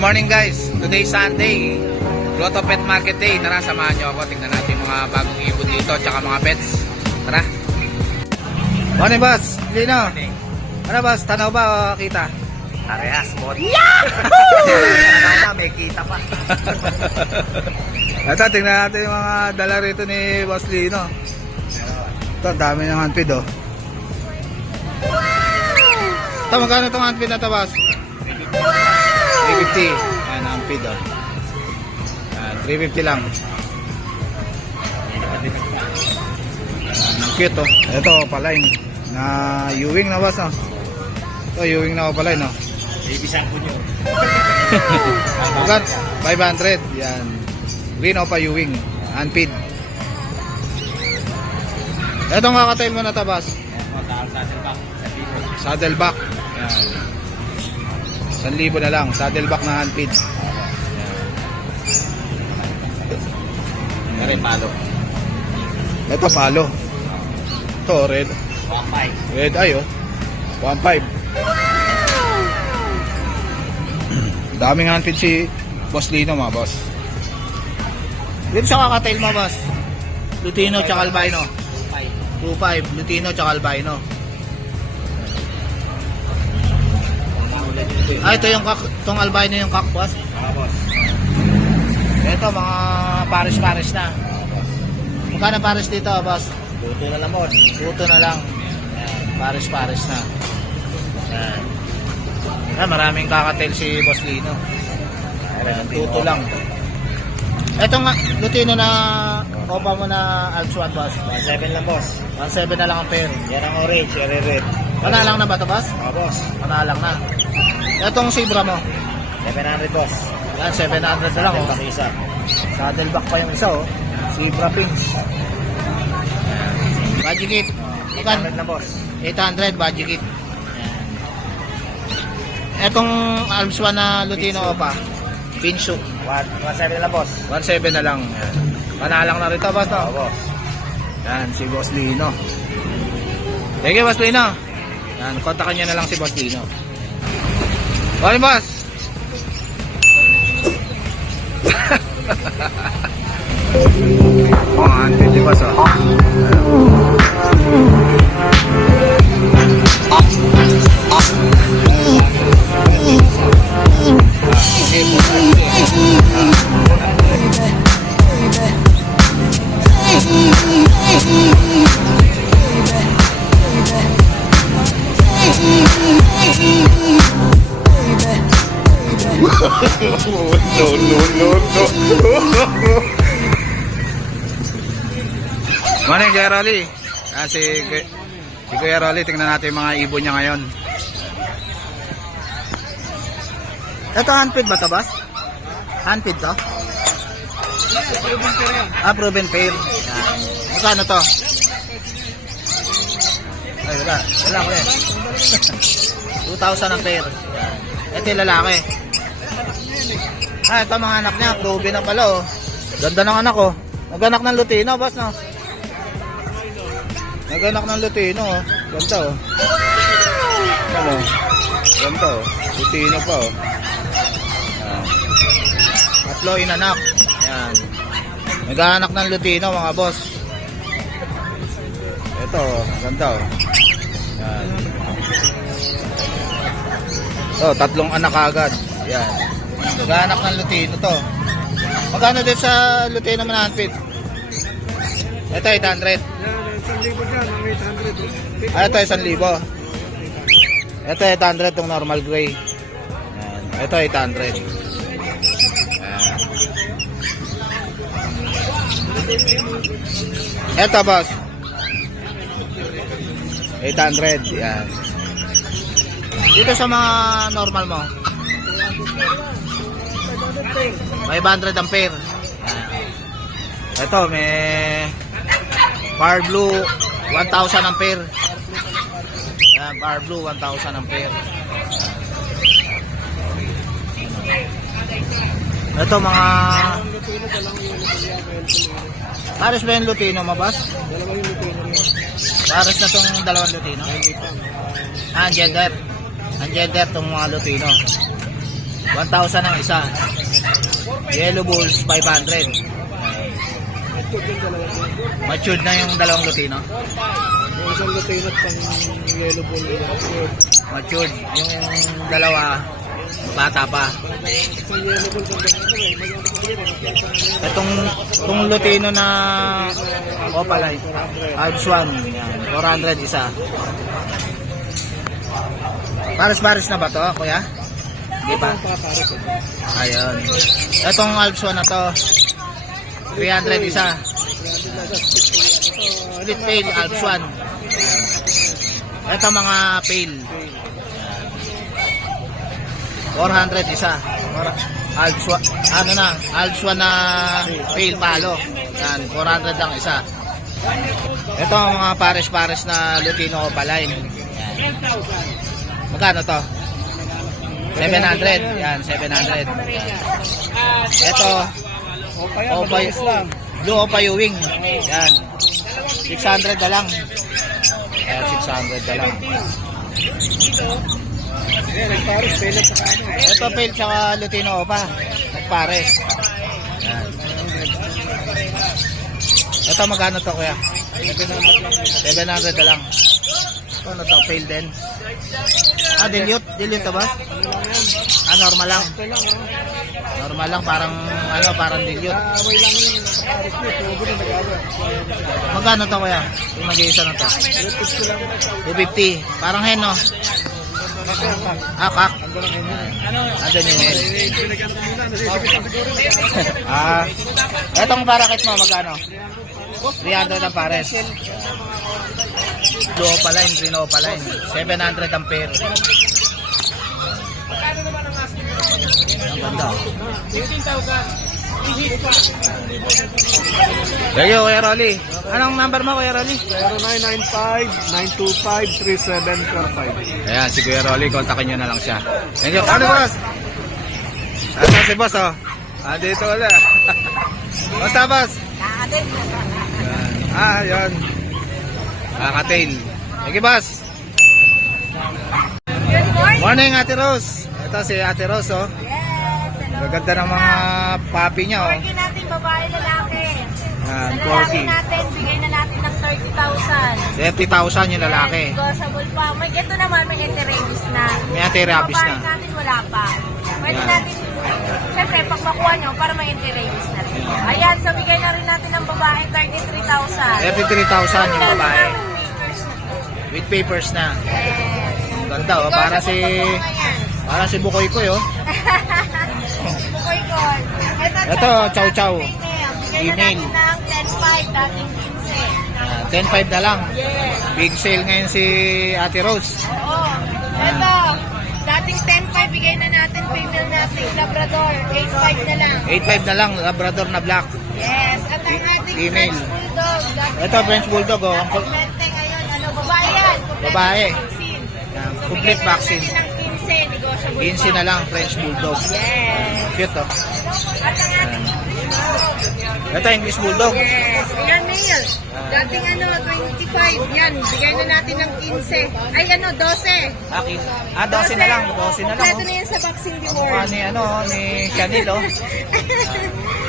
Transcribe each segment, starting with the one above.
morning guys. Today Sunday, Grotto Pet Market Day. Tara, samahan nyo ako. Tingnan natin mga bagong ibon dito, tsaka mga pets. Tara. Morning boss, Lino. Ano boss, tanaw ba o kita? Parehas, bot. Yahoo! May kita pa. Ito, tingnan natin yung mga dala rito ni Boss Lino. Ito, ang dami ng handfeed oh. Ito, magkano itong handfeed na ito boss? 350. Ayan, handfeed oh. Ayan, 350 lang. Ayan, ang cute oh. Ito, paline. Na Ewing na boss oh. Ito, Ewing na paline oh. Baby shampoo nyo. 500. Yan. Green o pa Ewing. Handfeed. Etong kakatail mo na tabas. Saddleback. Yan. 1,000 na lang. Saddleback na handfeed. Yan rin palo. Ito palo. Ito red. 1.5. Red ay oh. 1.5. Daming handfeed si Boss Lino mga boss. Dito sa kakatail mo boss, Lutino tsaka Albino. 2.5 Lutino tsaka Albino. Ito yung tong Albino yung kak boss. Boss. Ito mga pares-pares na. Magkano pares dito boss? Tuto na lang, boss. Tuto na lang. Pares-pares na. Yan. Maraming kakatail si Boss Lino. Tuto lang. Ito nga, Lutino na opa mo na Alps 1 boss. 1.7 lang, boss. 1.7 na lang ang pair. Yan ang orange, yan ang red. Panalang na ba ito boss? Boss. Panalang na. Itong Zebra mo. 700, boss. Yan, 700 na lang oh. Isa. Saddleback pa yung isa oh. Zebra Pinks. Budget kit. 800 lang, boss. 800 budget kit. Etong Alps 1 na Lutino opa. Pinshook. 1.7 lang, boss. 1.7 na lang. Yan. Panalang na rito boss no? Boss. Yan, si Boss Lino. Thank you, Boss Lino. Yan, kontakan nyo na lang si Boss Lino. Okay, boss. Oh, handfeed di boss oh. No. Morning, Kuya Rolly. Si Kuya Rolly, tingnan natin yung mga ibon niya ngayon. Ito handfeed ba ito, boss? Handfeed to? Proven pair. Magkano to? Ay, wala ko eh. 2,000 ang pair. Ito yung lalaki. Ito mga anak niya, proven na pala oh. Ganda ng anak oh. Naganak ng Lutino, boss no? Naganak ng Lutino oh. Ganda oh. Ano? Ganda oh. Lutino pa oh. Tatlo inanak. Ayan. Naganak ng Lutino mga boss. Ito oh. Ganda oh. Ayan. Tatlong anak agad. Ayan. Naganak ng Lutino to. Magkano din sa Lutino mo na handfeed? Ito 800. Ito 1,000. Ito 800 itong normal gray. Ayan. Ito 800. Ayan. Ito boss 800. Ayan. Dito sa mga normal mo 500 ang pair. Ito may Power Blue 1,000 ang pair. Ayan, Power Blue 1,000 ang pair. Ito mga pares ba yung Lutino mabas? Pares na tong dalawang Lutino. Ang gender tong mga Lutino. 1,000 ang isa. Yellow bulls, 500. Matured na yung dalawang Lutino. Yung isang Lutino at pang yellow bull. Matured. Yung dalawa, bata pa. Isang yellow bull pang Itong Lutino na Opaline, Alps 1, yan, 400 isa. Pares-pares na ba to, kuya? Hindi pa? Ayun. Itong Alps 1 na to, 300 isa. Split pail, Alps 1. Ito mga pail. 400 isa. Alps 1, ano na, Alps 1 na pail palo. Yan, 400 lang isa. Ito ang mga pares-pares na Lutino Opaline. Yan. Magkano to? 700. Yan, 700. Ito, Opay, Blue Opay Wing. Yan. 600 na lang. Yan, 600 na lang. Nagpares, pelet sa kano. Ito pail tsaka Lutino Opa. Nagpares. Yan. Ito magkano to kuya? 700 na lang. Ito ano to? Pail din. Ah, dilute? Dilute to ba? Ah, normal lang. Normal lang, parang ano, parang dilute. Away lang yun. Nakapares mo. Tubo na nag-awa. Magkano to kuya? Yung mag-iisa na to? 250. Parang hen, no? Ah, kak. Andun yung hen. Ah, etong parakit mo, magkano? 300 ang pares. Blue Opaline, Green Opaline. 700 ang pair. Ang ganda. Thank you, Kuya Rolly. Anong number mo, Kuya Rolly? 0995-925-3745. Ayan, si Kuya Rolly. Kontakin nyo na lang siya. Thank you. Ano, boss? Ano si boss, oh? Ah, dito wala. Basta, boss? Ah, yun. Kakatail. Thank you, boss. Good morning. Morning, Ate Rose. Ito si Ate Rose, oh. Yes. Gaganda ng mga papi niya, oh. Porky natin, babae, lalaki. Yan, Sa lalaki porky. natin, bigay na natin ng 30,000. 30,000 yung lalaki. Yes, negotiable pa. May, ito naman, may anti-rabies na. May anti-rabies Babae na. natin, wala pa. Pwede Yan. natin, syempre, pag makuha nyo, para may anti-rabies na rin. Ayan, so bigay na rin natin ng babae, 33,000. 33,000 yung babae. Papers na to. With papers na. Yes. Ganda, oh. Para si... Negotiable pa po yan. Para si Bukoy ko, oh. Bukoy Gold. Ito, chow chow. Bigay Email. na natin ng 10,500, dating 15. 10,500 na lang. Yes. Big sale ngayon si Ate Rose. Oo. Ito, dating 10,500, bigay na natin female natin, Labrador, 8,500 na lang. 8,500 na lang, Labrador na black. Yes. At ang ating Female. French Bulldog, dating Ito, French Bulldog, oh. dating 20 ngayon, ano, babae yan. Complete Babae. vaccine. Yan, So, complete bigay na vaccine. natin ng 15, negotiable 15 na lang, French Bulldog. Yes. Cute, oh. At ang ating Ito, English Bulldog. Yes, ayan male. Dating ano, 25. Yan, bigay na natin ng 15. Ay ano, 12. Akin. Ah, 12 na lang. 12 na lang, Kompleto oh. na yan sa vaccine Mukha reward. ni, ano, ni Chanel, oh.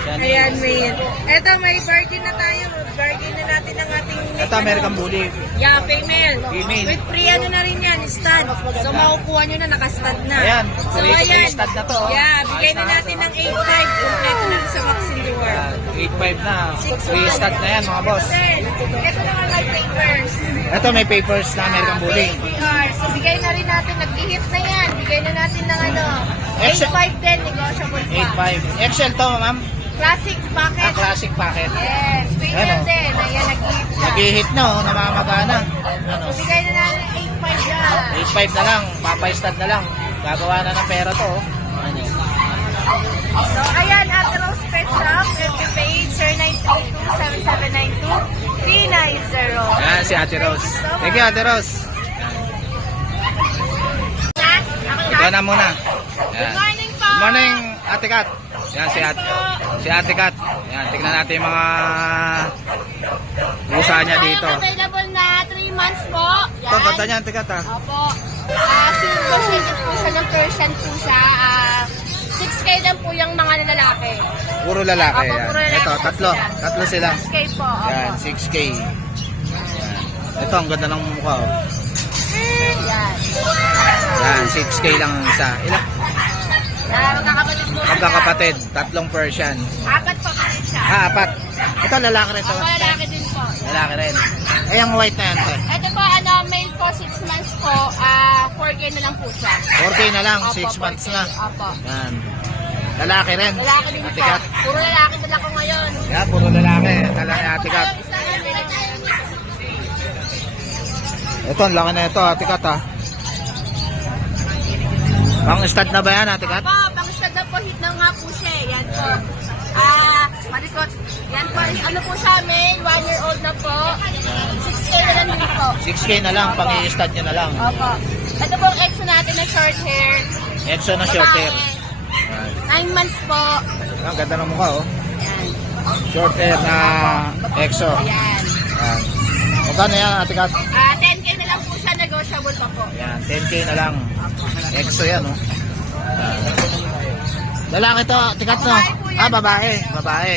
Chanel. Ayan, male. Eto, may bargain na tayo. Bargain na natin ang ating... Ito, American Bully. Yeah, female. Female. With free ano na rin yan, stud. So, makukuha nyo na, nakastud na. Ayan, So, free ayan. stud na to, oh. Yeah, bigay Ayos na na. natin ng 8.5. Kompleto na rin sa vaccine reward. 8,500 na. 6 Free stud na yan, mga boss. Ito naman may papers. Ito, may papers na American Bully. APR. So, bigay na rin natin. Nag-hit na yan. Bigay na natin ng ano. Excel. 8.5 din. Negotiable pa. 8,500. Excel to, ma'am. Classic Ah, packet. classic packet. Yes. Female Ano? din. Ayan, nag-hit siya. Nag-hit na, oh. Namamagana. Ano? So, bigay na natin 8.5 yan. 8,500 na lang. Papay-stud na lang. Gagawa na ng pera to, oh. Ano? So, ayan. Ate Rose Pet Shop. FB page. 0932-7792-390. Yan, si Ate Rose. Thank you, Ate Rose. Ikaw na muna. Yan. Good morning po. Good morning, Ate Kat. Yan, si Ate Kat. Yan, tignan natin yung mga pusa niya dito. Available na 3 months po. Yan. Ito, ganda niya, Ate Kat, ha. Opo. Silver shaded po siya ng Persian po siya. 6K lang po yung mga lalaki. Puro lalaki. Opo, Yan. puro lalaki Ito, po tatlo. sila. Tatlo sila. 6K po. Opo. Yan, 6K. Yan. Ito, ang ganda ng mukha. Oh. Yan. Yan, 6K lang ang isa. Ilang? Yan, magkakapatid po sila. Magkakapatid. Tatlong Persian. 4 po pa rin siya. Apat. Ito, lalaki rin to. Ako lalaki din po. Lalaki rin. Eh, ang white na yan, te. Ito po, male po, 6 months po. 4K na lang po siya. 4K na lang, Opo, 6 months 4K. na. Opo. Yan. Lalaki rin. Lalaki din po. Atikat. Puro lalaki din ako ngayon. Yan, puro lalaki. Lalaki, atikat. Ito, ang laki na ito, atikat ha. Pang stud na ba yan, atikat? Po, pang-stud na po, hit na nga po siya. Yan po. Malikot. Yan po, ano po siya, male, 1-year-old na po. 6K na lang din po. 6K na lang, pang i-stud nyo na lang. Opo. Ito po ang exo natin na short hair. Exo na short hair. Babae. 9 months po. Ang ganda ng mukha, oh. Yan. Short hair na exo. Yan. Yan. Magkano yan, atikat? 10K na lang po siya, negotiable pa po. Yan, 10K na lang. Exo yan, oh. Yan. Lalaki to, atikat no? Babae po yan. Babae. Babae.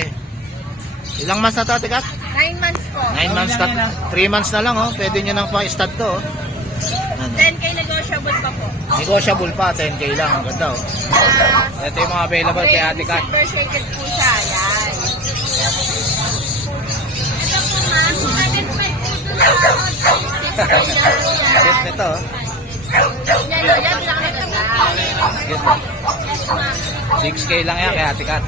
Ilang months na to, atikat? 9 months po. 9 months na. 3 months na lang, oh. Pwede nyo nang pa-stud to, oh. Ano? 10K negotiable pa po. Negotiable pa, 10K lang. Ang ganda, oh. Ito yung mga available kay Ate Kat. Silver shaded po siya. Yan. Ito po ma'am, 7.5 po doon. Cute nito, oh. Yan, yan, pinakita mo. Cute, oh. 6K lang yan kay Ate Kat.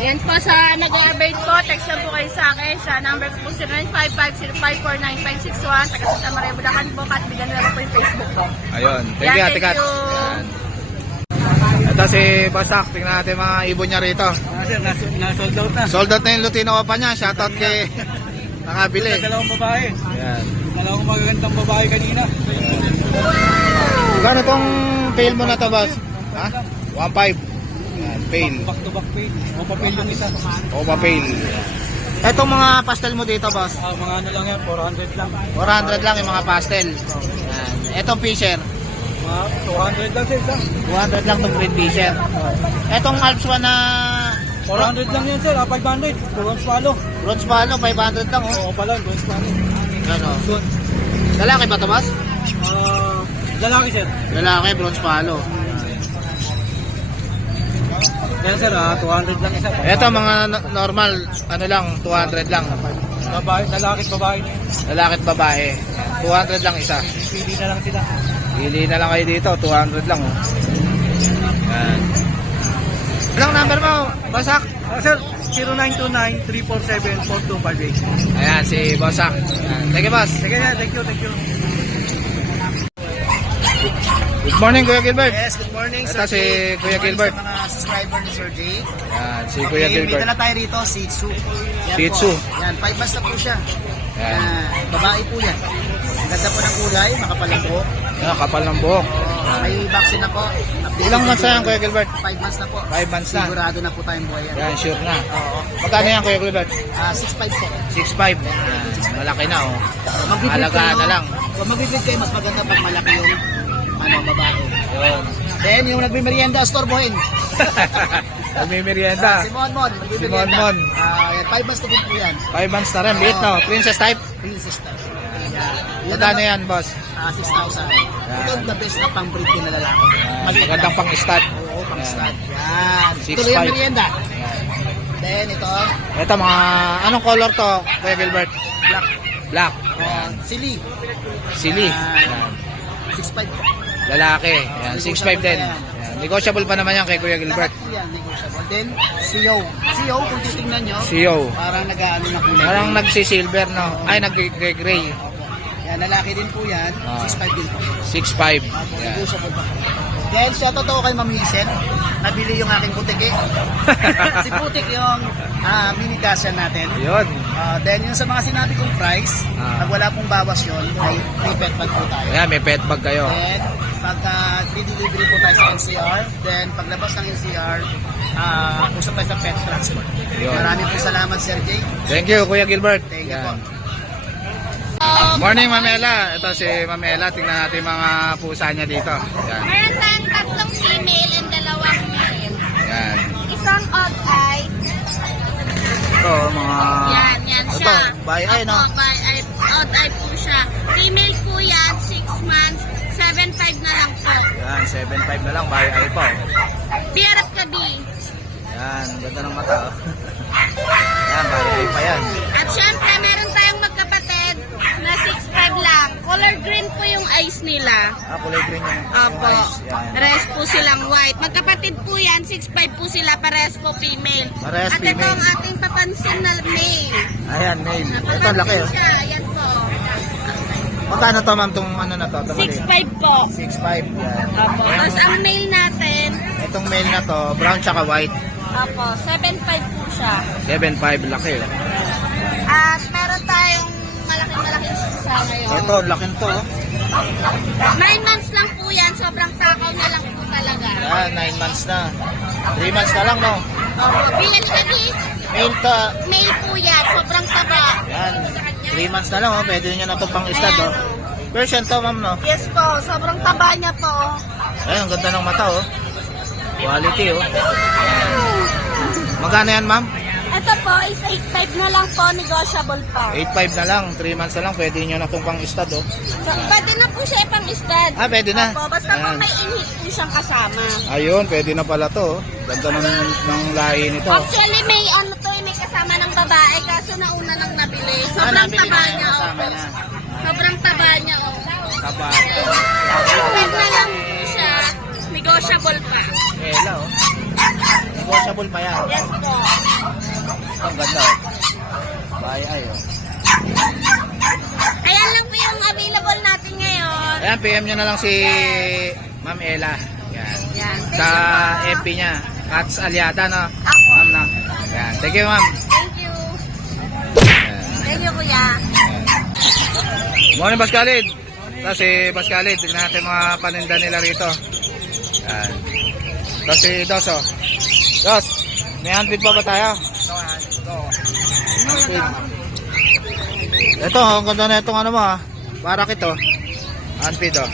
Yan po sa nag-airbaid po, text lang po kayo sa akin. Sa number ko po 0955-0549561. Taga Santa Maria, Bulacan po. At bigyan na lang po yung Facebook po. Ayun. Thank you, Yan, Ate Kat. thank you. Yan. Ito si Basak. Tingnan natin mga ibon niya rito. Sir, na-sold out na. Sold out na yung Lutino pa niya. Shoutout kay nakabili. Dalawang babae. Yan. Dalawang magagandang babae kanina. Gano'n tong pail mo na to, boss? Ha? 1.5. Yan, pail. Back to back paid. O papel yung isa. Opa pail. Etong mga pastel mo dito, boss? Mga ano lang yan, 400 lang. 400 lang yung mga pastel. Yan. Etong fisher. Mga 200 lang sir. 200 lang tong green fisher. Etong Alps one na 400 lang yan sir, 500. Bronze palo. bronze palo, 500 lang, oh. Oo pala, bronze palo. Yan, oh. Lalaki ba to, boss? Lalaki sir. Lalaki, bronze palo. Yan sir, 200 lang isa. Eto mga normal, ano lang, 200 lang. Babae, lalaki at babae. Lalaki at babae. 200 lang isa. Pili na lang sila. Pili na lang kayo dito, 200 lang, oh. Yan. Ilang number mo, Basak? Sir, 0929-347-4258. Ayan, si Basak. Ayan. Thank you, boss. Sige sir, thank you, thank you. Good morning, Kuya Gilbert. Yes, good morning, Ito Sir si Jay. Kuya Good morning Gilbert. sa mga subscriber ni Sir Jay. Ayan, si Kuya May Gilbert. dala tayo rito, Shih Tzu. Yan Shih po. Tzu. Yan, 5 months na po siya. Yan. Babae po yan. Ang ganda po ng kulay, makapalang buhok. Ayan, kapal ng buhok. May vaccine na po. Updated Ilang months po. na yan, Kuya Gilbert? 5 months na po. 5 months na. Sigurado na po tayong buhay yan. Yan, sure na. Oo. Magkano yan, Kuya Gilbert? 6'5 po. 6.5. Ayan, malaki na, oh. Magbibig Alagaan na lang. Kung magbibig kayo, mas maganda pag malaki yung babae. Yun. Then, yung nagmimerienda, storbohin. Nagmimerienda. Si Monmon, Si Monmon. 5 months na din po yan. 5 months na rin. Liit, no? Princess type. Princess type. Magkano yan, boss? 6,000. Ito the best na pang-breed din na lalaki. Maliit Magandang lang. pang-stud. Oo, pang-stud. Yan. 6'5". Tuloy ang merienda. Then ito, Ito, mga, anong color to, Kuya Gilbert? black. Black. Sili. Sili. Yan. 6'5". Lalaki. Yan, 6'5 din. Yan. Negotiable pa naman yan kay Kuya Gilbert. Lahat po yan, negotiable. Then, CEO. CEO, kung titignan nyo, CEO. parang nag-ano na kulay. Parang nagsi-silver, no? Ay, nag-gray. Yan, lalaki din po yan. 6'5 din po. 6'5. Yan. Negotiable pa. Then, shoutout ako kay Ma'am Hazel. Nabili yung aking butike. Si Butik yung mini dasyan natin. Yun. Then yung sa mga sinabi kong price, Ah. pag wala pong bawas yun, may pet bag po tayo. Ayan, may pet bag kayo. Then, pagka delivery po tayo sa NCR, then paglabas ng NCR, usap tayo sa pet transport. Yun. Maraming po salamat, Sir Jay. Thank you, Kuya Gilbert. Thank you Yan. po. Morning, Mamela. Ito si Mamela. Tingnan natin mga pusa niya dito. Yan. Meron tayong 3 female and 2 By eye, no? Opo, by eye. Out eye po siya. Female po yan, 6 months. 7.5 na lang po. Yan, 7.5 na lang. By eye po. Biarap ka di. Yan, ganda ng mata. Oh. Yan, by eye pa yan. At syempre, meron tayong magkapatid na 6'5 lang. Color green po yung eyes nila. Kulay green yung Opo. eyes. Yan. Parehas po silang white. Magkapatid po yan, 6'5 po sila, parehas po female. Parehas At ito female. ang ating papansin na male. Ayan, male. Ito, ang laki, oh. Siya, yan po. Magkano to, ma'am, itong ano na to? 6'5 po. 6.5. Yan. Opo. Tapos ang male natin, Itong male na to, brown tsaka white. opo, 7'5 po siya. 7.5, laki. Oh. At meron tayong malaking sisa ngayon. Ito, laki to. Oh. 9 months lang po yan, sobrang takaw na lang po talaga. Yan, 9 months na. 3 months na lang, no? Opo, bilan kami, Male to. male po yan, sobrang taba. Yan. 3 months na lang, oh. Pwede nyo na ito pang stud, oh. Version to, ma'am, no? Yes po, sobrang taba niya po. Ayan, ang ganda ng mata, oh. Quality, oh. Magkano yan, ma'am? Ito po is 8.5 na lang po, negotiable po. 8.5 na lang. 3 months na lang. Pwede nyo na itong pang stud, oh. So, pwede na po siya pang stud. Pwede na. Opo, basta po Ayan. may inhit po siyang kasama. Ayun, pwede na pala to, oh. Ganda ng lahi nito. Actually, may ano to, may kasama ng babae, kaso nauna nang nabili. Sobrang nabili taba na, niya, kasama opo. niya. Sobrang taba niya, opo. Taba. 8.5 na lang po siya, negotiable pa. Ela, oh. Negotiable pa yan. Yes po. Ang ganda, oh. Bye, ay, oh. Ayan lang po yung available natin ngayon. Ayan, PM nyo na lang si Ma'am Ella. Yan. Yan. Sa FB niya. Cats Aliada, no? Ako. Ma'am, no? Yan. Thank you, ma'am. Thank you. Yan. Thank you, kuya. Morning, Boss Khalid. Ito si Boss Khalid. Tignan natin mga paninda nila rito. Yan. Ito si Dos, oh. Dos, may handpid pa ba tayo? Handpid. Ito, ang ganda na itong ano mo, ah. Parak ito. Handpid, oh.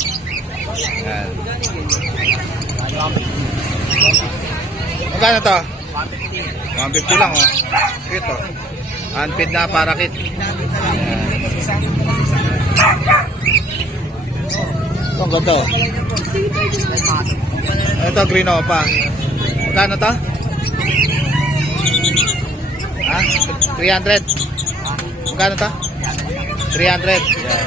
Yan. Magkano to? 150 lang, oh. Ito. Handpid na parakit. Ito, ang ganda, oh. Ito, green opa. Magkano to? Ha? 300. Magkano to? 300. Yan.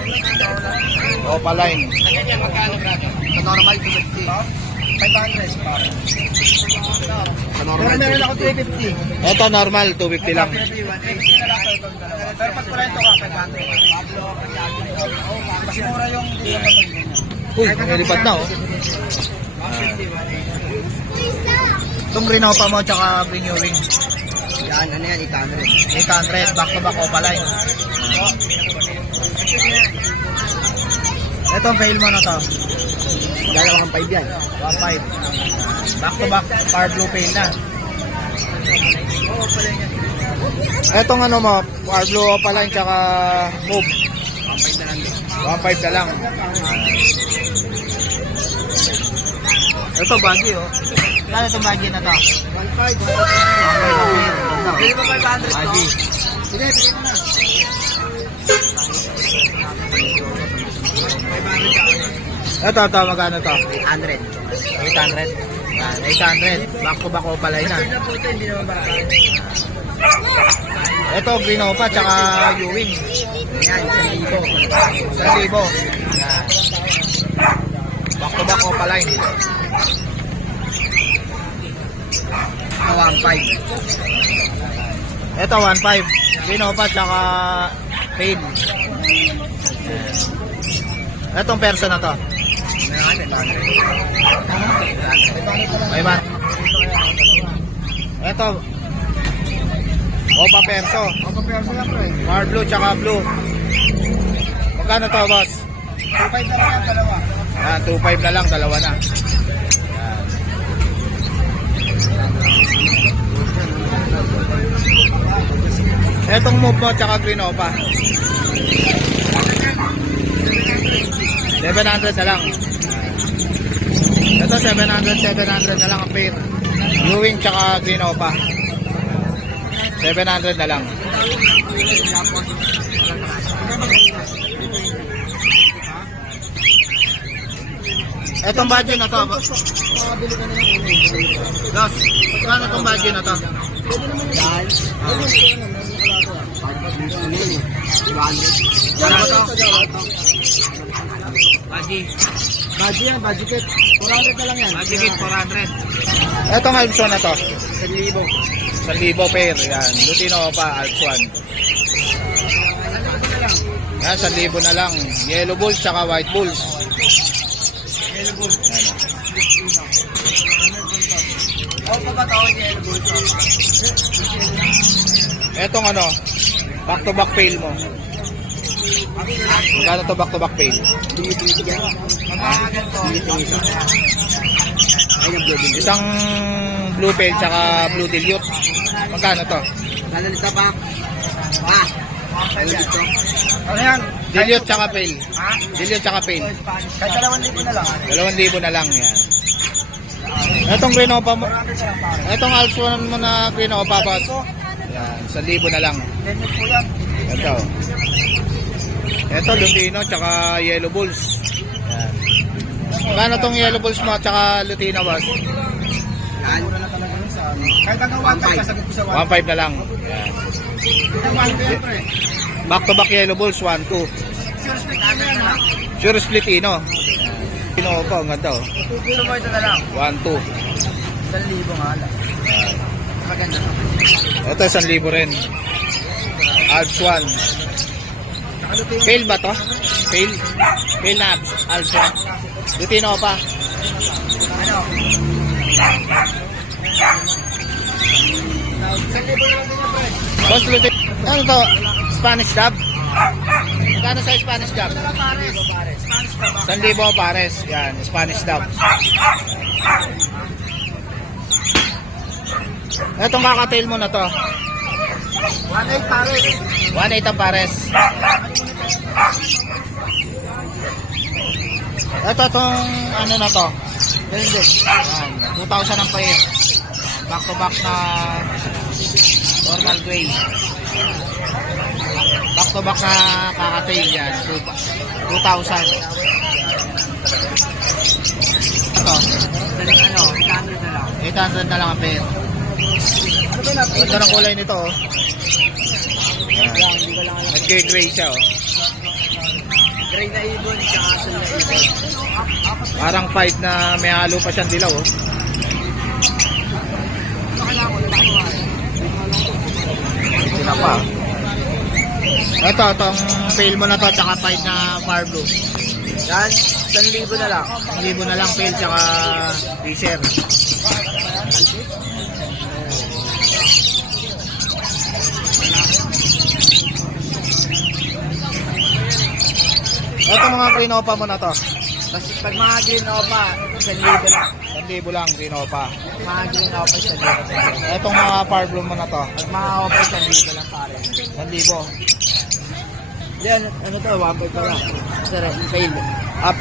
Opa line. Sa normal, 250. 500. Sa normal, meron ako 350. Ito, normal, 250 lang. Pero pag pala ito ka, 500. Mas mura yung Uy, nilipad na, oh. Itong green opa mo, tsaka renewing. Yan, ano yan, 800. 800, back to back opa line. Ito, fail mo na to. Gala ko ng 5 yan. 1.5. Back to back, far blue pail na. Etong ano mo, far blue opa line, tsaka move. 1.5 na lang. Ito, baggy, oh. Kano itong baggy na to? 1.5. Hindi ba 500 to? Baggy. Sige, bigyan mo na. Ito, magkano to? 800. 800. Yan, 800. Back to back opa line na. Hindi naman ba? Ito, green opa, tsaka Ewing. Yan, 1,000. 1,000. Yan. Back to back opa line. 1.5. Ito, 1.5. Green opa, tsaka paid. Etong perso na to. May man. Ito. Opa perso. Opo, pero sila pre. Mar blue, tsaka blue. Magkano to, boss? 2.5 na lang yan, dalawa. Yan, 2.5 na lang, dalawa na. Yan. Etong move mo, tsaka green opa. 700 na lang. Ito 700 na lang ang pair. Ewing tsaka green opa. 700 na lang. Etong badge na to. Makabili ka na ng ulo. Boss, paano tong badge na to? Pwede naman yung dahil. Pwede naman yung Ano ba to? Badge. Badge yan, badge kit. 400 na lang yan. Badge kit 400. Etong Alps 1 na to. 1,000. 1,000 pair. Yan. Lutino pa, Alps 1. Yan, 1,000 na lang. Yellow bulls tsaka white bulls. Yellow Bulls. Yan. Ako pa ba tawag yung Yellow Bulls? Etong ano, back to back pail mo. Magkano to back to back pail? Mga ganito. Ay, yung blue bill. Isang blue pail tsaka blue dilute. Magkano to? Nalalita pa. Ano dito? Ano yan? Dilute tsaka pail. Ha? Dilute tsaka pail. Kahit 2,000 na lang. 2,000 na lang yan. Etong Grenopa mo. Etong Alps 1 mo na Grenopa boss. Yan, 1,000 na lang. Ganyan po yan. Ito. Ito, Lutino, tsaka Yellow Bulls. Yan. Magkano tong Yellow Bulls mo, tsaka Lutino, boss? Yan. Mura na talaga yun sa amin. Kahit hanggang 1,500, kasagot ko sa 1.5 na lang. Yan. 1,500 yan, pre. Back to back Yellow Bulls, 1.2. Sure split ano yan, ha? Sure Splitino. Lutino po, ang ganda, oh. Tuturo mo ito na lang. 1.2. 1,000 nga lang. Maganda. Ito, 1,000 rin. Alps 1. Fail ba to? Fail? Fail na Alps 1. Lutino pa. Ano? 1,000 lang din yan, pre. Boss Lutino. Ano to? Spanish dub? Magkano sa Spanish dub? Pares. Spanish pa ba? 1,000 pares. Yan, Spanish dub. Etong kakatail mo na to. 1,800 pares. 1.8 ang pares. Ito tong ano na to. Ganun din. Yan, 2,000 ang pair. Back to back na normal gray. Back to back na kakatail yan. 2,000. Ito. Ano? 800 na lang. 800 na lang ang pair. Ano ba natin? Ganda ng kulay nito, oh. Yan, hindi ko lang alam. Nag-gray siya, oh. Gray na ibon, tsaka asul na ibon. Parang fight na may halo pa siyang dilaw, oh. Sila pa. Ito, itong pail mo na to, tsaka fight na far blue. Yan, 1,000 na lang. 1,000 na lang pail, tsaka t-shirt. Ito mga Grenopa mo na to. Tapos pag mga green opa, 1,000 lang. 1,000 lang, Grenopa. Mga green opa, 1,000. Itong mga far blue mo na to. Pag mga opa, 1,000 lang pare. 1,000. Yan, ano to, 1,500 pa lang. Sarap, fail.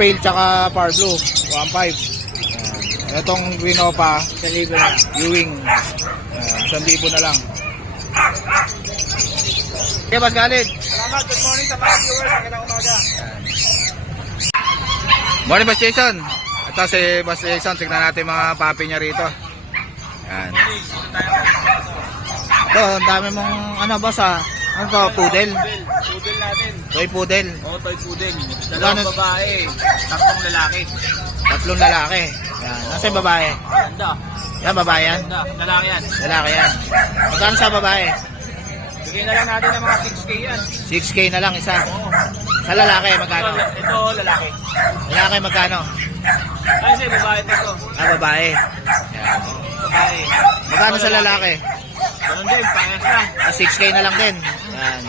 Pail tsaka far blue, 1,500. Itong Grenopa, 1,000 lang. Ewing. 1,000 na lang. Okay, Boss Khalid. Salamat, good morning sa mga viewers. Magandang umaga. Morning, Boss Jason. Ito si Boss Jason. Tignan natin mga papi niya rito. Yan. Ito, ang dami mong, ano boss ah? Ano to, poodle? Poodle natin. Toy poodle. Oo, toy poodle. Dalawang Dalawang babae, 3 lalaki. 3 lalaki. Yan. Nasa yung babae? Ganda. Yan, babae yan? Ganda. Lalaki yan. Lalaki yan. Magkano sa babae? Bigyan na lang natin ng mga 6K yan. 6K na lang isa. Sa lalaki, magkano? Ito, lalaki. Lalaki, magkano? Ay, hindi, babae pa ito. Ah, babae. Yan. Babae. Magkano sa lalaki? Ganun din, pangas lang. Ah, 6K na lang din. Yan.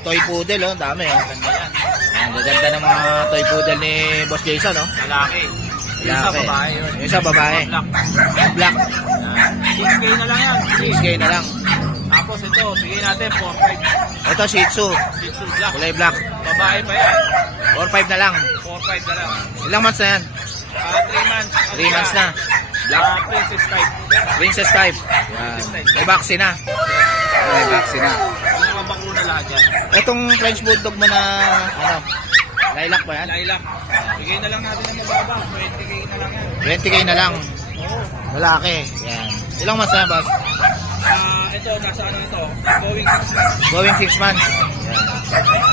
Toy poodle, oh. Dami, oh. Ganda yan. Ang gaganda ng mga toy poodle ni Boss Jason, oh. Lalaki. Yung isa, Lalaki. babae yun. Yung isa, babae. Black. Black. 6K na lang yan. 6K na lang. Tapos ito, bigyan natin 4-5. Ito, Shih Tzu. Dito, black. Kulay black. Babae pa yan. 4-5 na lang. 4-5 na lang. Ilang months na yan? 3 months. 3 months na. Black. Princess type. Princess type. Yan. May vaccine na. May vaccine na. Yung mga lahat yan. Itong French Bulldog mo na, ano, lilac ba yan? Lilac. Bigay na lang natin ng mababa. 20k na lang yan. 20k na lang. Lalaki. Yan. Ilang months na yan, boss? Ito, nasa ano ito? Going 6 months. Going 6 months. Yan.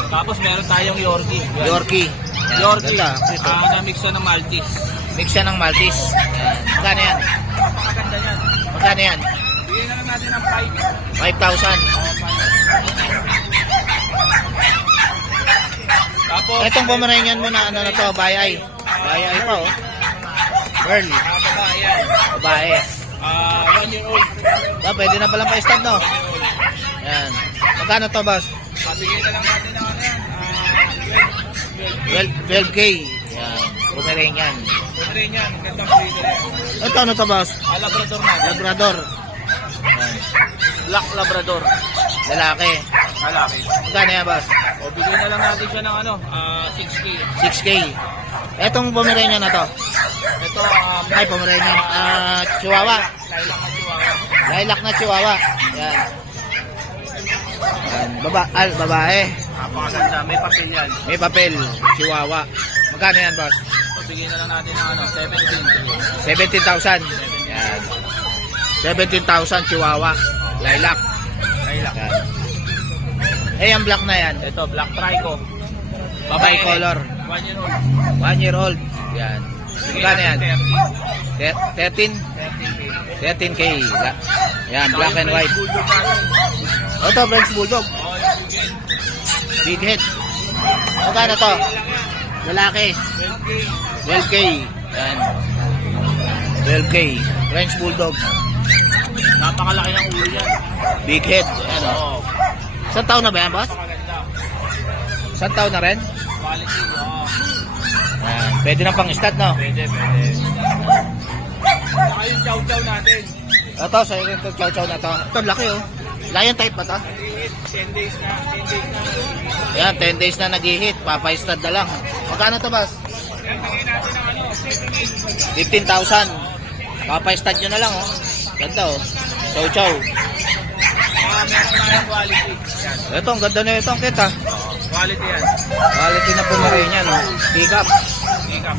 Tapos meron tayong Yorkie. Yan. Yorkie. Yan. Yorkie. Ganda. Ito. Na-mix siya ng Maltese. Mix siya ng Maltese. Yan. Magkano yan? Napakaganda yan. Magkano yan? Bigay na lang natin ng 5,000. 5. Tapos, Itong Pomeranian mo na ano na to, bayay. Bayay pa oh. Girl. babae yan. Babae. 1 year old. Pwede na palang pa-stud no? Yan. Magkano to, boss? Bigay na lang natin ng ano yan. 12k. Yan. Pomeranian. Ito rin yan. Gandang breeder yan. Ito ano to, boss? Labrador na. Labrador. Black Labrador. Lalaki. Malaki. Magkano yan, boss? O, bigay na lang natin siya ng ano, 6K. 6k. Etong Pomeranian na to. Ito, Ay, Pomeranian. Chihuahua. Lilac na Chihuahua. Lilac na Chihuahua. Yan. Yan. Babae. Napakaganda. May papel yan. May papel. Chihuahua. Magkano yan, boss? So, bigay na lang natin ng ano, 17,000. 17. Yan. 17,000 Chihuahua. Lilac. Lilac. Yan. Eh, ang black na yan. Ito, Black Trico. Tricolor. 1 year old. 1 year old. Yan. Magkano yan? 13? 13K. 13k. Yan, black and white. Bulldog natin. Ito, French Bulldog. Oh, yung bugin. Big head. Magkano to? Lalaki. 12k. Yan. 12k. French Bulldog. Napakalaki ng ulo yan. Big head. Yan o. Oo. Isang taon na ba yan, boss? Napakaganda. Isang taon na rin? Quality. Oo. Yan. Pwede na pang stud, no? Pwede. Saka yung chow-chow natin. Ito, sa ito, chow-chow na to. Ito, laki oh. Lion type ba to? 10 days na. Yan, 10 days na nag-hit. Papa-stud na lang. Magkano to, boss? Bigay natin ng ano, 15,000. Papa-stud nyo na lang, oh. Ganda, oh. Chow-chow. meron tayong quality. Yan. Ito, ang ganda na ito. Ang kita. Quality yan. Quality na Pomeranian, no? Pick up. Pick up.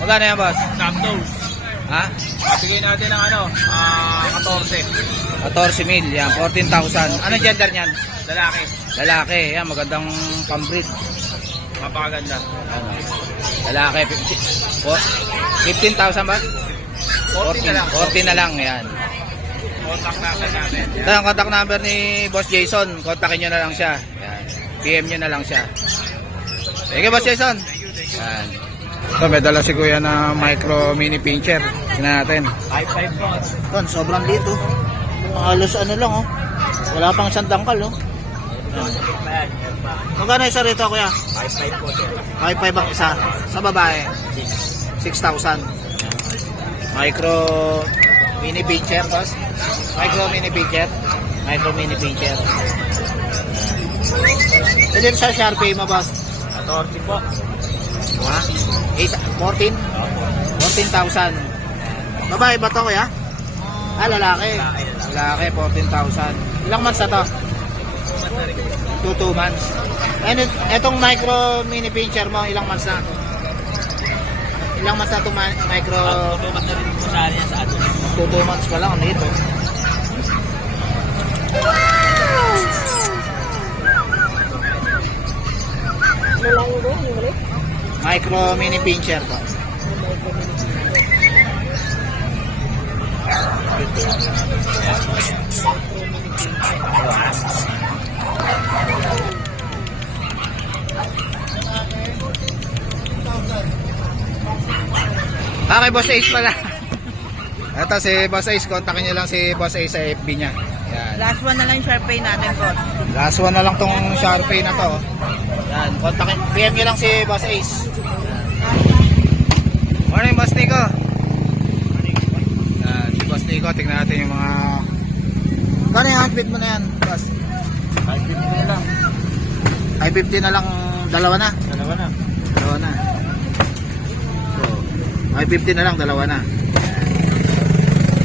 Magkano yan, boss? Top nose. Ha? Bigay natin ng ano, 14. 14 mil. Yan, 14,000. Ano gender niyan? Lalaki. Lalaki. Yan, magandang pambreed. Mapakaganda. Ano? Lalaki. 15,000 ba? 14 na lang. 14 na lang, yan. Contact natin. Ito ang contact number ni Boss Jason. Kontakin nyo na lang siya. Yan. PM nyo na lang siya. Sige, Boss Jason. Yan. Ito, may dala si Kuya na micro mini pincher. Tingnan natin. 5-5 po. Ito, sobrang dito. Halos ano lang, oh. Wala pang isang dangkal, oh. Ayan. Magkano isa rito, Kuya? 5-5 po sir. 5,500 ang isa. Sa babae, 6,000. Micro mini pincher, boss. Micro mini pincher. Micro mini pincher. Ito din sa Sharpie mo, boss. 14 po. Ha? 14? 14,000. Babae ba to, Kuya? Ah, lalaki. Lalaki, 14,000. Ilang months na to? 2 months. And etong micro mini pincher mo, ilang months na? Ilang months na itong micro? Tutumat na rin po sa niya sa ato. 2 months pa lang, ano ito? Micro mini pincher po. Okay, Boss Ace pala. Ito si Boss Ace, kontakin niyo lang si Boss Ace sa FB niya. Yan. Last one na lang yung Sharpay natin, boss. Last one na lang tong Sharpay na to. Yan, kontakin. PM niyo lang si Boss Ace. Morning, Boss Nico. Yan, si Boss Nico, tingnan natin yung mga... Kano yung outfit mo na yan, Boss? 5-50 na lang. 550 na lang, dalawa na. Dalawa na. Dalawa na. So, 550 na lang, dalawa na.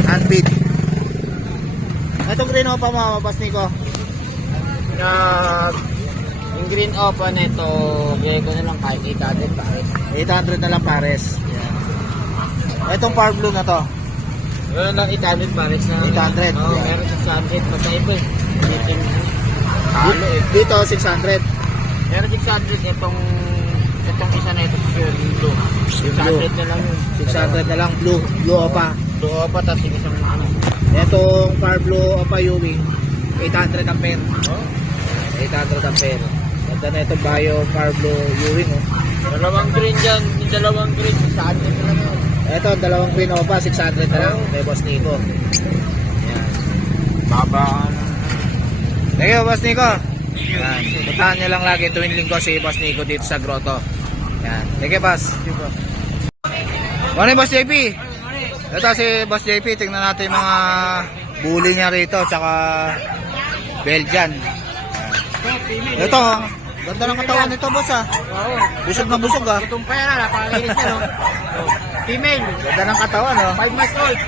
Handbid. Itong Renopa mo, Boss Nico. Yung green opa nito, bigay ko na lang kahit 800 pares. 800 na lang pares. Etong Power Blue na to. Yun lang 800 pares na. 800. Oo, meron 600. Magkaiba eh. Halo eh. Dito 600. Meron 600 itong isa na ito. Yung blue. 600 na lang yun. 600 na lang blue opa. Blue opa, tapos yung isang ano. Etong Power Blue opa Ewing 800 ampere. Oh. 800 ampere. Ganda na itong Bio Power Blue Ewing oh. Dalawang green dyan. Yung dalawang green, 600 na lang yun. Ito, dalawang green opa 600 na lang kay Boss Nico. Yan. Baba. Thank you, Boss Nico. Yan. Puntahan nyo lang lagi tuwing linggo si Boss Nico dito sa grotto. Yan. Thank you, Boss. Morning, Boss JP. Ito si Boss JP. Tingnan natin yung mga bully niya rito. Tsaka Belgian. Yan. Ito, ganda ng katawan nito, Boss ah. Oo. Busog na busog ah. Itong pera, napakalinis niya, no? Female. Ganda ng katawan oh. 5 months old.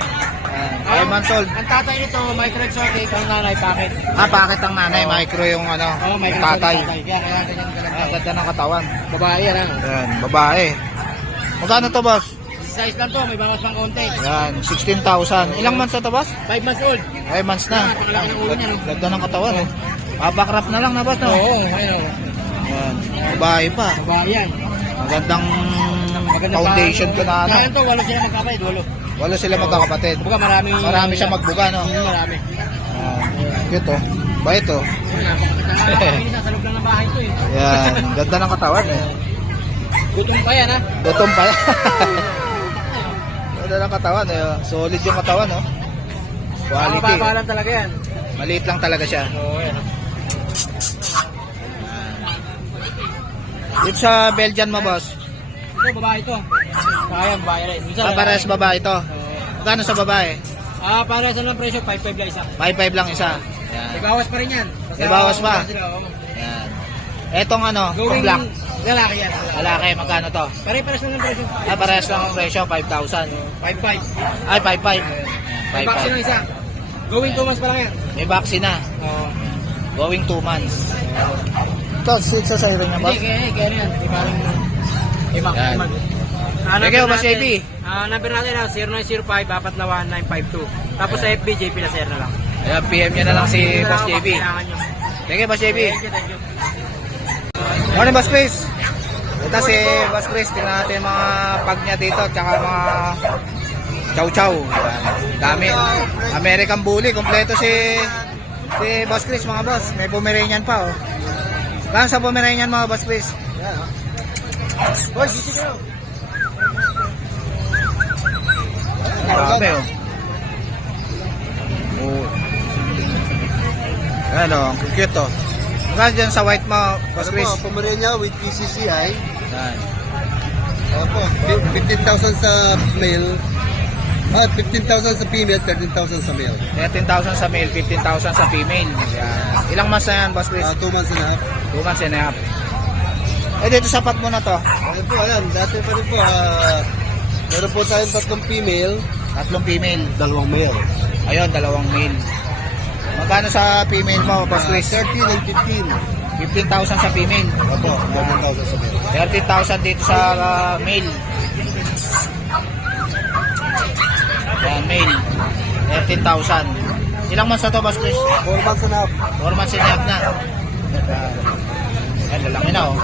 Yan. 5 months old. Ang tatay nito, micro-exotic. Ang nanay, packet. Bakit ang nanay? Micro yung ano, Oo, yung tatay. Kaya ganyan Ah, ganda ng katawan. Babae yan, ha? Yan, babae. Magkano to, boss? Size lang to, may bawas pang konti. Yan, 16,000. Ilang months na to, boss? 5 months old. 5 months na. Pakalaki ng ulo niya, no? Ganda ng katawan, oh. Back na lang na, boss, no? Oo, ayun. Yan, babae pa. Babae yan. Magandang foundation ko na, ano. Kaya to, walo sila magkapatid, walo. Walo sila magkakapatid. Buka Marami siya magbuga, no? Marami. Cute, oh. Bait, oh. Nakakalinis sa loob lang ng bahay to, eh. Yan, ganda ng katawan, eh. Gutom pa yan, ha? Gutom pa yan. Ganda ng katawan, eh. Solid yung katawan, oh. Quality. Mababa lang talaga yan. Maliit lang talaga siya. Oo, yan. Dito sa Belgian mo, boss. Ito, babae to. Kaya, babae rin. Minsan, Parehas babae to. Oo. Magkano sa babae? Para sa lang presyo, 5.5 lang isa. 5.5 lang isa. Yan. May bawas pa rin yan. May bawas pa? Sila, oo. Yan. Etong ano, Going black. lalaki yan. Lalaki, magkano to? Pare-pares lang ng presyo. Parehas lang ang presyo, 5,000. 5.5. Ay, 5.5. May vaccine lang isa. Going 2 months pa lang yan. May vaccine na. Oo. Going 2 months. Ito, sa sa'yo niya, boss? Hindi, kaya yan. Di parang imak. Yan. Thank you, Boss JP. Number natin na 0905-491-952. Tapos sa FB, JP Lacer na lang. Ayan, PM nyo na lang si Boss JP. Kailangan nyo. Thank you, Boss JP. Thank you. Morning, Boss Chris. Ito si Boss Chris. Tingnan natin yung mga pag niya dito. Tsaka mga chow-chow. Dami. American Bully. Kompleto si Boss Chris, mga boss. May Pomeranian pa, oh. Kano sa Pomeranian, mga Boss Chris? Boy, dito kayo. Grabe, oh. Oh. Ayan, oh. Ang cute, oh. Magkano dyan sa white mo, Boss Chris? Ano po, Pomerania with PCCI. Yan. Opo, 15,000 sa male. 15,000 sa female, 13,000 sa male. 13,000 sa male, 15,000 sa female. Yan. Ilang months na yan, Boss Chris? 2 months and a half. 2 months and a half. Eh, dito sapat mo na to. Ano po, ayan, dati pa rin po, meron po tayong 3 female, 3 female. 2 male. Ayun, 2 male. Magkano sa female mo, Boss Chris? 13 and 15. 15,000 sa female. Opo, 13,000 sa male. 13,000 dito sa male. Yan, male. 13,000. Ilang months na to, Boss Chris? 4 months and a half. 4 months and a half na. Yan, lalaki na, oh.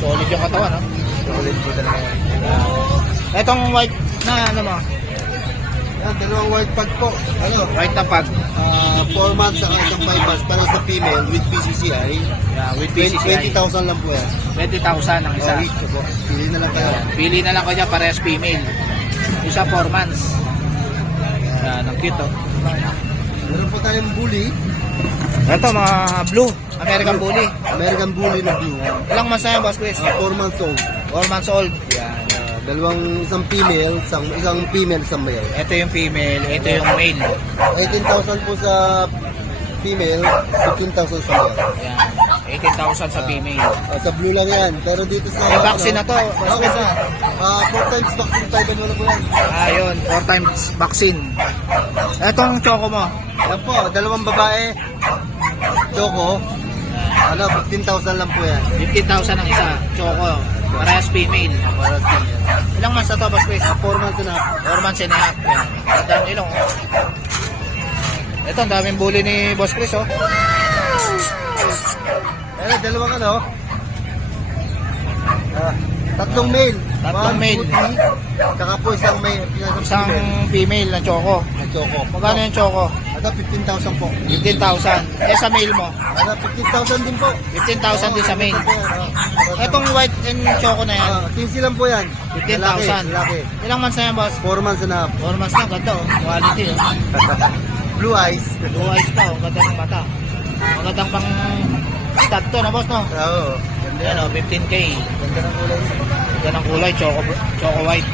Solid yung katawan, oh. Solid po talaga yan. Itong white na, ano mo? Yan, 2 white pag po. Ano? White na pag. 4 months at isang 5 months para sa female with PCCI. Yeah, with PCCI. 20,000 lang po yan. 20,000 ang isa. Each po. Pili na lang kayo. Ayan, pili na lang ko dyan, parehas female. Isa 4 months. Yan, ang cute, oh. Meron po tayong bully. Ito, mga blue. American Bully. American bully na blue. Ilang months na yan, Boss Chris? 4 months old. 4 months old. Yan. Isang female, isang female, isang male. Ito yung female, ito yung male. 18,000 po sa female, 15,000 sa male. Yan. 18,000 sa female. Sa blue lang yan. Pero dito sa... May vaccine na to, Boss Chris, ha? 4 times vaccine, 5 ano na po yan. Ayun, 4 times vaccine. Etong choco mo. Yan po, 2 babae. Choco. Ano, 15,000 lang po yan. 15,000 ang isa. Choco. Parehas female. Para sa inyo. Ilang months na to, Boss Chris? 4 months na. 4 months and a half. Yan. Gandang ilong. Ito, ang daming bully ni Boss Chris, oh. Dalawang ano. Tatlong male. Tatlong male. Saka po isang male. Isang female na choco. Choco. Magkano yung choco? Ito, 15,000 po. 15,000. Eh, sa male mo? Ano, 15,000 din po. 15,000 din sa male. Ito, Itong white and choco na yan, 15 lang po yan. 15,000. Lalaki. Ilang months na yan, boss? 4 months na. 4 months na, ganda, oh. Quality, oh. Blue eyes. Blue eyes pa, oh. Ganda ng mata. Magandang pang stud to, na boss, no? Oo. Yan, oh, 15K. Ganda ng kulay. Ganda ng kulay, choco white.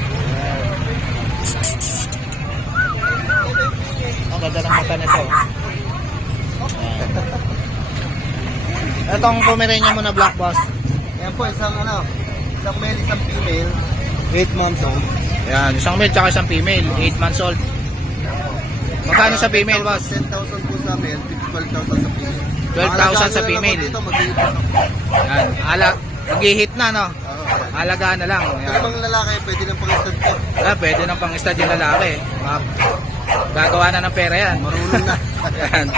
Ang ganda ng mata nito. Ayan. Itong Pomeranian mo na black, boss. Yan po, isang ano, isang male, isang female. 8 months old. Yan, isang male tsaka isang female, 8 months old. Magkano sa female, boss? 10,000 po sa male, 12,000 sa female. 12,000 sa female. Dito, mag-iipon. Yan, mag-hit na, no? Oo. Alagaan na lang. Pero Yan. bang lalaki, pwede nang pang-stud po. Pwede nang pang-stud yung lalaki. Gagawa na ng pera yan. Marunong na. Yan.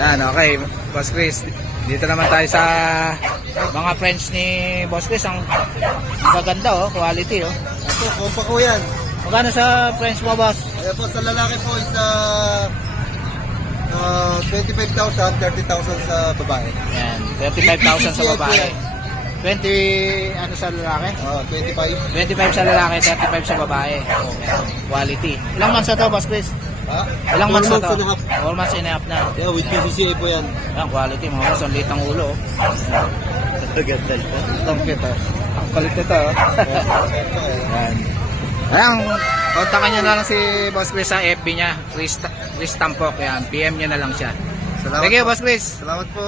Yan, okay. Boss Chris, dito naman tayo sa mga friends ni Boss Chris. Ang gaganda, oh. Quality, oh. Ito, kompa ko yan. Magkano sa friends mo, boss? Ayan po, sa lalaki po is 25,000, 30,000 sa babae. Yan, 35,000 sa babae. 20, ano sa lalaki? 25. 25 sa lalaki, 35 sa babae. Quality. Ilang months na to, Boss Chris? Ha? Ilang months na to? 4 months and a half. 4 months and a half na. Yeah, with PCCA po yan. Yan, quality mga boss. Ang liit ng ulo. Ganda ito. Ang cute, oh. Ang kulit nito, oh. Yan. Ayan, kontakan nyo na lang si Boss Chris sa FB niya. Chris Tampok. Yan, PM nyo na lang siya. Salamat Thank you, po. Boss Chris. Salamat po.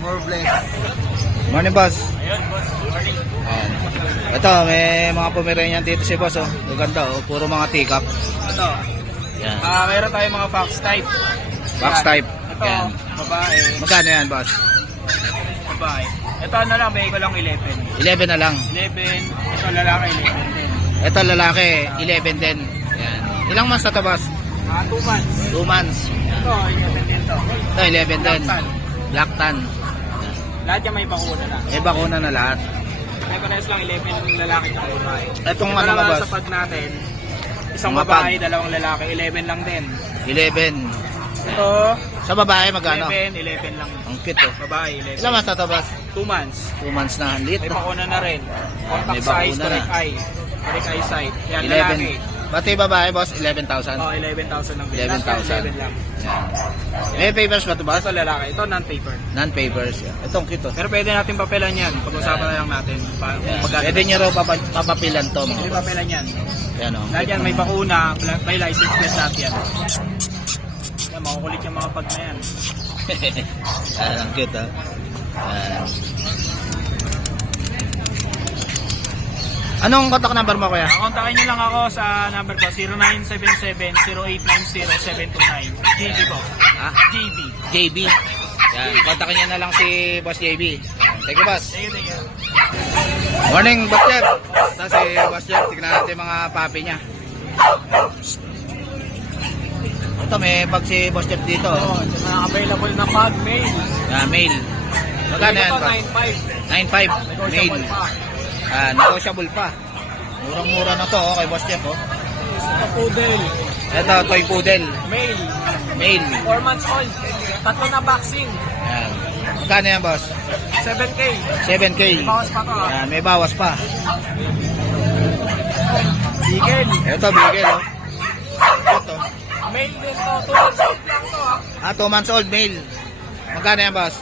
More bless. Morning, boss. Ayan. Ito, may mga Pomeranian dito si boss, oh. Maganda, oh. Puro mga teacup. Ito. Yan. Mayroon tayong mga fox type. Box Yan. type. Ito, Yan. babae. Magkano yan, boss? Babae. Ito ano lang, bigay ko lang 11. 11 na lang. 11. Ito lalaki, 11 din. Ito, lalaki, 11 din. Yan. Ilang months na to, boss? 2 months. 2 months. Ito, 11 din to. Ito, 11 din. Black tan. Black tan. Lahat yan may bakuna na. May bakuna na lahat. May pares lang 11 lalaki at babae. Itong Ito ano naman ba, boss? sa pag natin, isang Mga babae, pag. dalawang lalaki, 11 lang din. 11. Ito, Sa babae, magkano? 11 lang. Ang cute, oh. Babae, 11. Ilang months na to, boss? 2 months. 2 months na. Ang liit, May no? bakuna na rin. May Contact bakuna size, correct na. eye. Correct eye sight. Yan, lalaki. 11. Pati babae, boss, 11,000. Oh, 11,000 lang. 11,000. 11 lang. Yan. May papers ba ito, boss? Ito lalaki. Ito non-paper. Non-papers. Yan. Itong cute, oh. Pero pwede natin papelan yan. Pag-usapan na lang natin. Yan. Magkano. Pwede nyo raw papapilan to, mga May boss. papelan yan. Yan, oh. Lahat yan may bakuna, may license plate lahat yan. Yan, makukulit yung mga pag na yan. Yan, ang cute, oh. Yan. Anong contact number mo, kuya? Kontakin nyo lang ako sa number ko, 0977-0890-729. JB po. Ah, JB. JB. Yan, kontakin nyo na lang si Boss JB. Thank you, boss. Thank you. Morning, Boss Jeff. Ito si Boss Jeff. Tignan natin yung mga papi niya. Ito, may bag si Boss Jeff dito. Oh, ito na available na pag mail. Mail. Magkano yan, Ito, boss? 9.5. 9.5. Mail. Negotiable pa. Murang-mura na to, oh, kay Boss Jeff. Oh. Ito, poodle. Ito, toy poodle. Mail. Mail. 4 months old. Tatlo na vaccine. Yan. Magkano yan, boss? 7K. 7K. Bawas pa to. Yan, may bawas pa. Bigel. Ito, bigel, oh. Ito. Mail din to. 2 months old lang to ha. 2 months old male. Magkano yan, boss?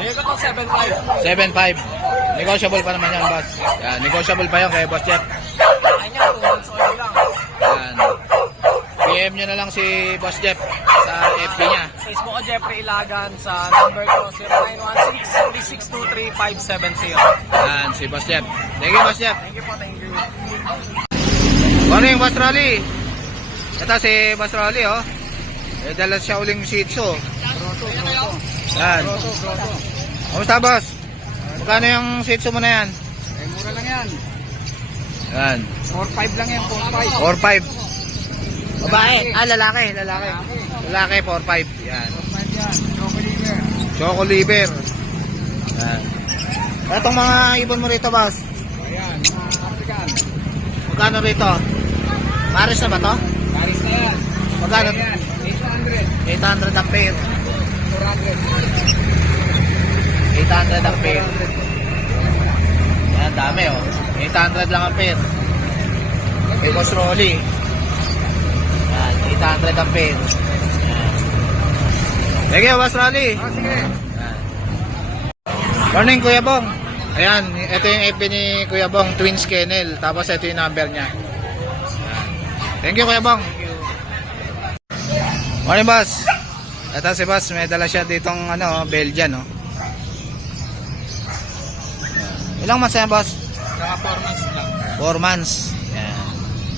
Bigay ko to 7.5. 7.5. Negotiable pa naman yan, boss. Yan, negotiable pa yan kay Boss Jeff. Kanya, 2 months old lang. Yan. PM nyo na lang si Boss Jeff sa FB niya. Facebook ko Jeffrey Ilagan sa number ko 0916-3623-570. Yan, si Boss Jeff. Thank you, Boss Jeff. Thank you po, thank you. Morning, Boss Rolly. Ito si Boss Rolly, oh. Dala siya uling Shih Tzu. Yan. Kamusta, boss? Magkano yung Shih Tzu mo na yan? Eh, mura lang yan. Yan. 4-5 lang yan, 4-5. 4-5. Babae. Lalaki. Lalaki, 4-5. Yan. 4-5 yan. Choco liver. Choco liver. Yan. Itong mga ibon mo rito, boss. Ayan, mga African. Magkano rito? Paris na ba to? Paris na yan. Magkano? Ayan, 800. 800 ang pair. 400. 800 ang pair. Yan, dami oh. 800 lang ang pair. May Boss Rolly. Yan, 800 ang pair. Yan. Thank you, Boss Rolly. Oh, sige. Yan. Morning, Kuya Bong. Ayan, ito yung FB ni Kuya Bong, Twins Kennel. Tapos ito yung number niya. Yan. Thank you, Kuya Bong. Morning, boss. Ito si boss, may dala siya ditong Belgian, no? Ilang months yan, boss? Saka 4 months lang. 4 months. Yan.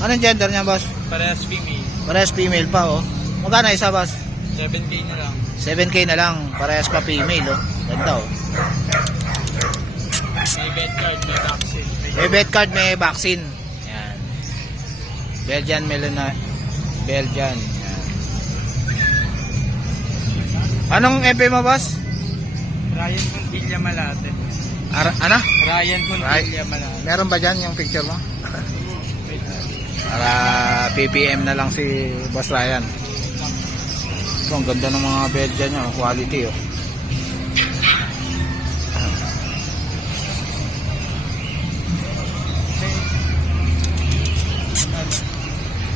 Anong gender niya, boss? Parehas female. Parehas female pa, oh. Magkano isa, boss? 7K na lang. 7K na lang. Parehas pa female, oh. Ganda, oh. May vet card, may vaccine. May vet card, may vaccine. Yan. Belgian Melona. Belgian. Yan. Anong FB mo, boss? Ryan Montilla Malate. Ano? Ryan Montilla Malate. Meron ba dyan yung picture mo? Para PPM na lang si Boss Ryan. Ito, ang ganda ng mga Belgian niya. Quality, oh.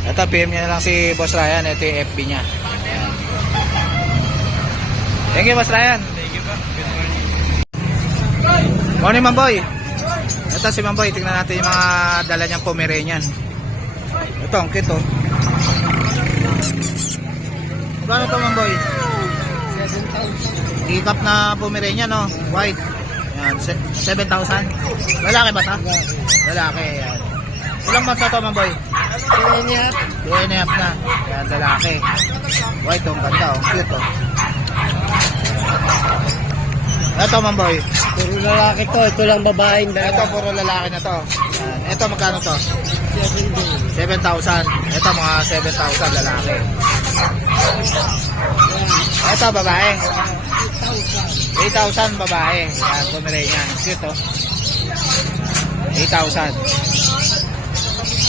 Ito, PM niya na lang si Boss Ryan. Ito yung FB niya. Ayan. Thank you, Boss Ryan. Thank you ba? Morning, Mamboy. Ito si Mamboy. Tingnan natin yung mga dala niyang Pomeranian. Ito, ang cute, oh. Magkano ito, Mamboy? 7,000. Hikap na Pomeranian, no? White. Yan, 7,000. Lalaki ba ito? Lalaki, yan. Ilang months na ito, Mamboy? 2.5 na. Yan, lalaki. White, oh. Ang ganda, oh. Cute, oh. Ito, Mamboy. Puro lalaki to, ito lang babaeng Ito, puro lalaki na to. Yan. Ito, magkano to? 7,000. Ito, mga 7,000 lalaki. Ito, babae. 8,000 babae. Yan, Pomeranian. Cute, oh. 8,000.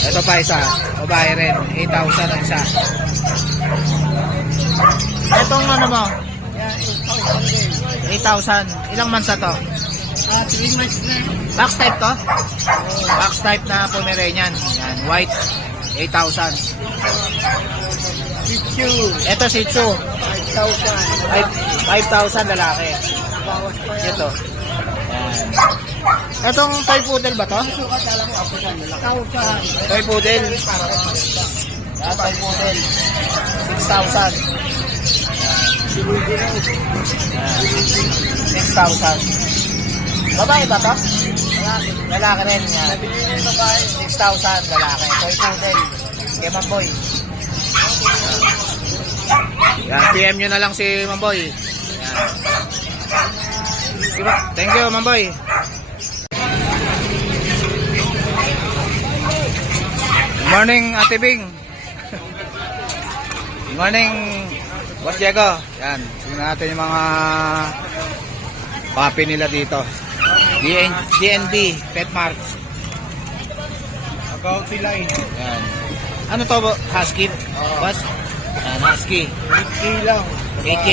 Ito pa isa. Babae rin. 8,000 ang isa. Itong ano mo? 8,000. Ilang months na to? 3 months na. Box type to? Box type na Pomeranian. Yan, white. 8,000. Ito Shih Tzu. 5,000 lalaki. Ito. Yan. Itong toy poodle ba to? Toy poodle. Yan, toy poodle. 6,000. Yan. 6,000. Babae ba to? Lalaki rin. Yan. 6,000 lalaki. Toy poodle. Kay Mamboy. Yan, PM nyo na lang si Mamboy. Yan. Diba? Thank you, Mamboy. Good morning, Ate Bing. Good morning, Boss Diego. Yan, tingnan natin yung mga papi nila dito. DND, Pet Mart. About sila eh. Yan. Ano to, Husky? Boss? Yan, Husky. 8K lang. 8K.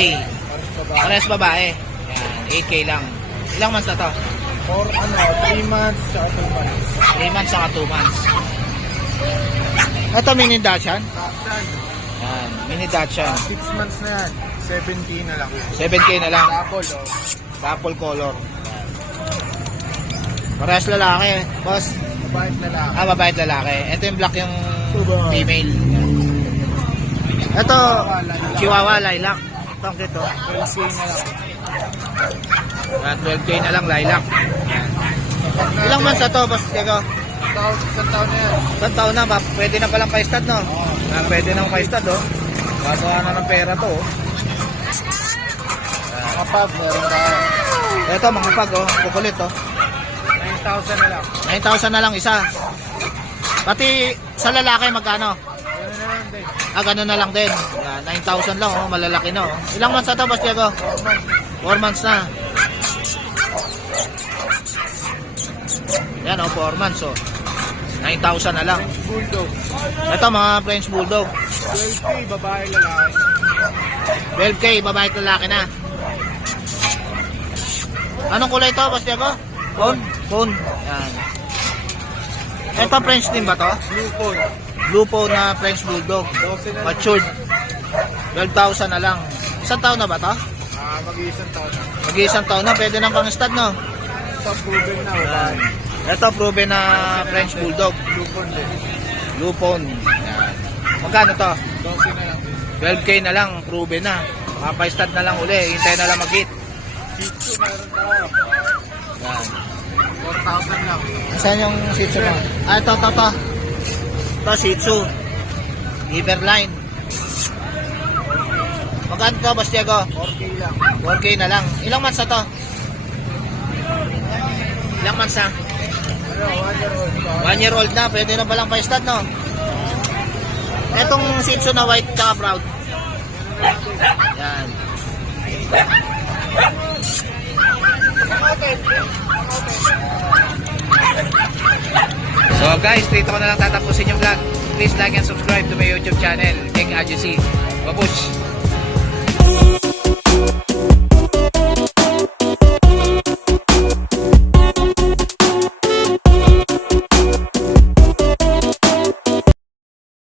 Parehas babae. Yan, 8K lang. Ilang months na to? 3 months sa 2 months. 3 months saka 2 months. Ito mini Dachshund. Yan, mini Dachshund. 6 months na yan. 7K na lang. 7K na lang. Double oh. Apple color. Parehas lalaki, boss. Mabait na lang. Babae at lalaki. Ito yung black yung female. Ito, Chihuahua, lilac. Ito ang kito. 12K na lang. 12K na lang, lilac. Ilang months na to, boss Diego? Isang taon na yan. Isang taon na ba? Pwede na palang pa-stud, no? Pwede na pa-stud, oh. Gagawa na ng pera to, oh. Mga pug, meron tayo. Ito, mga pug, oh. Kukulit, oh. 9,000 na lang. 9,000 na lang isa. Pati sa lalaki, magkano? Ano na lang din. Ganun na lang din. Yan, 9,000 lang, oh. Malalaki na, oh. Ilang months na to, Boss Diego? 4 months na. Yan, oh, 4 months, oh. 9,000 na lang. Bulldog. Ito, mga French Bulldog. 12K, babae lalaki. 12K, babae at lalaki na. Anong kulay ito, Boss Diego? Phone? Phone. Yan. Ito, French din ba to? Blue phone. Blue phone na French Bulldog. 12 na lang. Matured. 12,000 na lang. Isang taon na ba to? Mag-iisang taon. Mag-iisang taon na, pwede nang pang-stud, no? Ito, proven na. Yan. Ito, proven na French Bulldog. Blue phone din. Blue phone. Yan. Magkano to? 12 na lang. 12K na lang, proven na. Mapa-stud na lang uli, hintay na lang mag-hit. Shih Tzu, meron tayo. Yan. 4,000 lang. Saan yung Shih Tzu mo? Ito. Ito, Shih Tzu. Everline. Magkano to, Boss Diego? 4K lang. 4K na lang. Ilang months na to? Ilang months na? Ano, 1 year old pa. 1 year old na, pwede na palang pa-stud, no? Etong Shih Tzu na white tsaka proud. Yan. So guys, dito ko na lang tatapusin yung vlog. Please like and subscribe to my YouTube channel, King Agency. Babush!